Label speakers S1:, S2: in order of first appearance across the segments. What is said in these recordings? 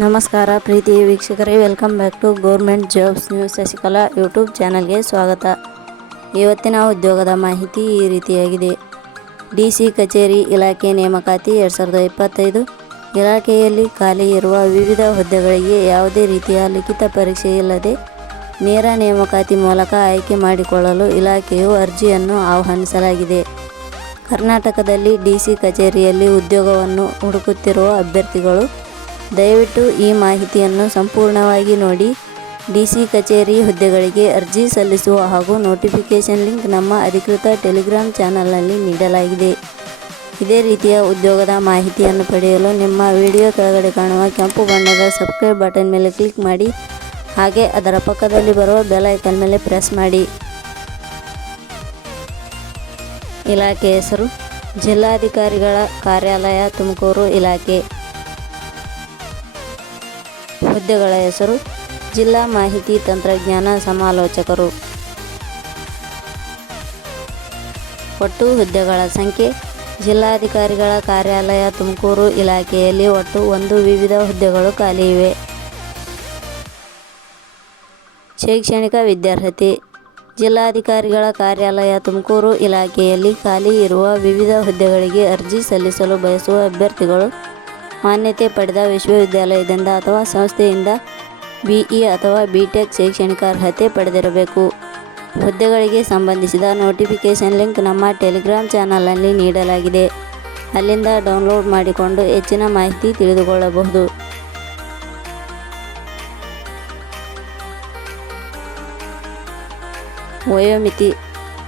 S1: ನಮಸ್ಕಾರ ಪ್ರೀತಿ ವೀಕ್ಷಕರೇ welcome back to government jobs news Shashikala YouTube ಚಾನಲ್ಗೆ ಸ್ವಾಗತ. ಇವತ್ತಿನ ಉದ್ಯೋಗದ ಮಾಹಿತಿ ಈ ರೀತಿಯಾಗಿದೆ. ಡಿ ಸಿ ಕಚೇರಿ ಇಲಾಖೆ ನೇಮಕಾತಿ ಎರಡು ಸಾವಿರದ ಇಪ್ಪತ್ತೈದು. ಇಲಾಖೆಯಲ್ಲಿ ಖಾಲಿ ಇರುವ ವಿವಿಧ ಹುದ್ದೆಗಳಿಗೆ ಯಾವುದೇ ರೀತಿಯ ಲಿಖಿತ ಪರೀಕ್ಷೆ ಇಲ್ಲದೆ ನೇರ ನೇಮಕಾತಿ ಮೂಲಕ ಆಯ್ಕೆ ಮಾಡಿಕೊಳ್ಳಲು ಇಲಾಖೆಯು ಅರ್ಜಿಯನ್ನು ಆಹ್ವಾನಿಸಲಾಗಿದೆ. ಕರ್ನಾಟಕದಲ್ಲಿ ಡಿಸಿ ಕಚೇರಿಯಲ್ಲಿ ಉದ್ಯೋಗವನ್ನು ಹುಡುಕುತ್ತಿರುವ ಅಭ್ಯರ್ಥಿಗಳು ದಯವಿಟ್ಟು ಈ ಮಾಹಿತಿಯನ್ನು ಸಂಪೂರ್ಣವಾಗಿ ನೋಡಿ. ಡಿಸಿ ಕಚೇರಿ ಹುದ್ದೆಗಳಿಗೆ ಅರ್ಜಿ ಸಲ್ಲಿಸುವ ಹಾಗೂ ನೋಟಿಫಿಕೇಷನ್ ಲಿಂಕ್ ನಮ್ಮ ಅಧಿಕೃತ ಟೆಲಿಗ್ರಾಮ್ ಚಾನಲ್ನಲ್ಲಿ ನೀಡಲಾಗಿದೆ. ಇದೇ ರೀತಿಯ ಉದ್ಯೋಗದ ಮಾಹಿತಿಯನ್ನು ಪಡೆಯಲು ನಿಮ್ಮ ವಿಡಿಯೋ ಕೆಳಗಡೆ ಕಾಣುವ ಕೆಂಪು ಬಣ್ಣದ ಸಬ್ಸ್ಕ್ರೈಬ್ ಬಟನ್ ಮೇಲೆ ಕ್ಲಿಕ್ ಮಾಡಿ. ಹಾಗೆ ಅದರ ಪಕ್ಕದಲ್ಲಿ ಬರುವ ಬೆಲ್ ಐಕನ್ ಮೇಲೆ ಪ್ರೆಸ್ ಮಾಡಿ. ಇಲಾಖೆ ಹೆಸರು, ಜಿಲ್ಲಾಧಿಕಾರಿಗಳ ಕಾರ್ಯಾಲಯ ತುಮಕೂರು ಇಲಾಖೆ. ಹುದ್ದೆಗಳ ಹೆಸರು ಜಿಲ್ಲಾ ಮಾಹಿತಿ ತಂತ್ರಜ್ಞಾನ ಸಮಾಲೋಚಕರು. ಒಟ್ಟು ಹುದ್ದೆಗಳ ಸಂಖ್ಯೆ ಜಿಲ್ಲಾಧಿಕಾರಿಗಳ ಕಾರ್ಯಾಲಯ ತುಮಕೂರು ಇಲಾಖೆಯಲ್ಲಿ ಒಟ್ಟು ಒಂದು ವಿವಿಧ ಹುದ್ದೆಗಳು ಖಾಲಿ ಇವೆ. ಶೈಕ್ಷಣಿಕ ವಿದ್ಯಾರ್ಹತೆ ಜಿಲ್ಲಾಧಿಕಾರಿಗಳ ಕಾರ್ಯಾಲಯ ತುಮಕೂರು ಇಲಾಖೆಯಲ್ಲಿ ಖಾಲಿ ಇರುವ ವಿವಿಧ ಹುದ್ದೆಗಳಿಗೆ ಅರ್ಜಿ ಸಲ್ಲಿಸಲು ಬಯಸುವ ಅಭ್ಯರ್ಥಿಗಳು ಮಾನ್ಯತೆ ಪಡೆದ ವಿಶ್ವವಿದ್ಯಾಲಯದಿಂದ ಅಥವಾ ಸಂಸ್ಥೆಯಿಂದ ಬಿಇ ಅಥವಾ ಬಿ ಟೆಕ್ ಶೈಕ್ಷಣಿಕ ಅರ್ಹತೆ ಪಡೆದಿರಬೇಕು. ಹುದ್ದೆಗಳಿಗೆ ಸಂಬಂಧಿಸಿದ ನೋಟಿಫಿಕೇಷನ್ ಲಿಂಕ್ ನಮ್ಮ ಟೆಲಿಗ್ರಾಮ್ ಚಾನಲ್ನಲ್ಲಿ ನೀಡಲಾಗಿದೆ. ಅಲ್ಲಿಂದ ಡೌನ್ಲೋಡ್ ಮಾಡಿಕೊಂಡು ಹೆಚ್ಚಿನ ಮಾಹಿತಿ ತಿಳಿದುಕೊಳ್ಳಬಹುದು. ವಯೋಮಿತಿ.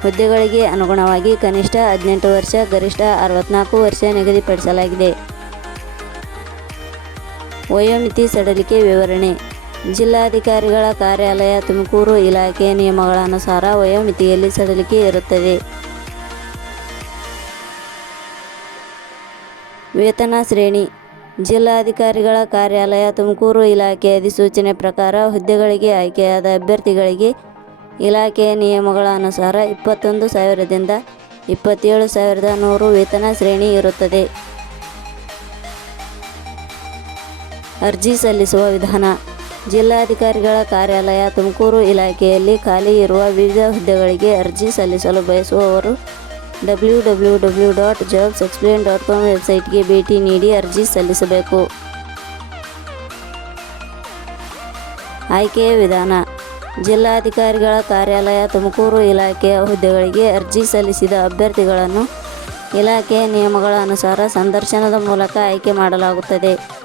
S1: ಹುದ್ದೆಗಳಿಗೆ ಅನುಗುಣವಾಗಿ ಕನಿಷ್ಠ ಹದಿನೆಂಟು ವರ್ಷ, ಗರಿಷ್ಠ ಅರವತ್ನಾಲ್ಕು ವರ್ಷ ನಿಗದಿಪಡಿಸಲಾಗಿದೆ. ವಯೋಮಿತಿ ಸಡಿಲಿಕೆ ವಿವರಣೆ. ಜಿಲ್ಲಾಧಿಕಾರಿಗಳ ಕಾರ್ಯಾಲಯ ತುಮಕೂರು ಇಲಾಖೆ ನಿಯಮಗಳ ಅನುಸಾರ ವಯೋಮಿತಿಯಲ್ಲಿ ಸಡಿಲಿಕೆ ಇರುತ್ತದೆ. ವೇತನ ಶ್ರೇಣಿ. ಜಿಲ್ಲಾಧಿಕಾರಿಗಳ ಕಾರ್ಯಾಲಯ ತುಮಕೂರು ಇಲಾಖೆ ಅಧಿಸೂಚನೆ ಪ್ರಕಾರ ಹುದ್ದೆಗಳಿಗೆ ಆಯ್ಕೆಯಾದ ಅಭ್ಯರ್ಥಿಗಳಿಗೆ ಇಲಾಖೆಯ ನಿಯಮಗಳ ಅನುಸಾರ ಇಪ್ಪತ್ತೊಂದು ಸಾವಿರದಿಂದ ಇಪ್ಪತ್ತೇಳು ಸಾವಿರದ ನೂರು ವೇತನ ಶ್ರೇಣಿ ಇರುತ್ತದೆ. ಅರ್ಜಿ ಸಲ್ಲಿಸುವ ವಿಧಾನ. ಜಿಲ್ಲಾಧಿಕಾರಿಗಳ ಕಾರ್ಯಾಲಯ ತುಮಕೂರು ಇಲಾಖೆಯಲ್ಲಿ ಖಾಲಿ ಇರುವ ವಿವಿಧ ಹುದ್ದೆಗಳಿಗೆ ಅರ್ಜಿ ಸಲ್ಲಿಸಲು ಬಯಸುವವರು W W W dot jobs explain dot com ವೆಬ್ಸೈಟ್ಗೆ ಭೇಟಿ ನೀಡಿ ಅರ್ಜಿ ಸಲ್ಲಿಸಬೇಕು. ಆಯ್ಕೆಯ ವಿಧಾನ. ಜಿಲ್ಲಾಧಿಕಾರಿಗಳ ಕಾರ್ಯಾಲಯ ತುಮಕೂರು ಇಲಾಖೆಯ ಹುದ್ದೆಗಳಿಗೆ ಅರ್ಜಿ ಸಲ್ಲಿಸಿದ ಅಭ್ಯರ್ಥಿಗಳನ್ನು ಇಲಾಖೆಯ ನಿಯಮಗಳ ಅನುಸಾರ ಸಂದರ್ಶನದ ಮೂಲಕ ಆಯ್ಕೆ ಮಾಡಲಾಗುತ್ತದೆ.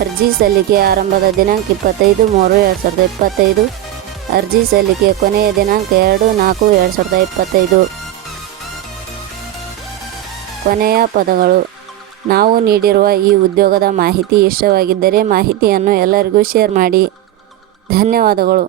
S1: ಅರ್ಜಿ ಸಲ್ಲಿಕೆ ಆರಂಭದ ದಿನಾಂಕ ಇಪ್ಪತ್ತೈದು ಮೂರು ಎರಡು ಸಾವಿರದ ಇಪ್ಪತ್ತೈದು. ಅರ್ಜಿ ಸಲ್ಲಿಕೆ ಕೊನೆಯ ದಿನಾಂಕ ಎರಡು ನಾಲ್ಕು ಎರಡು ಸಾವಿರದ ಇಪ್ಪತ್ತೈದು. ಕೊನೆಯ ಪದಗಳು. ನಾವು ನೀಡಿರುವ ಈ ಉದ್ಯೋಗದ ಮಾಹಿತಿ ಇಷ್ಟವಾಗಿದ್ದರೆ ಮಾಹಿತಿಯನ್ನು ಎಲ್ಲರಿಗೂ ಶೇರ್ ಮಾಡಿ. ಧನ್ಯವಾದಗಳು.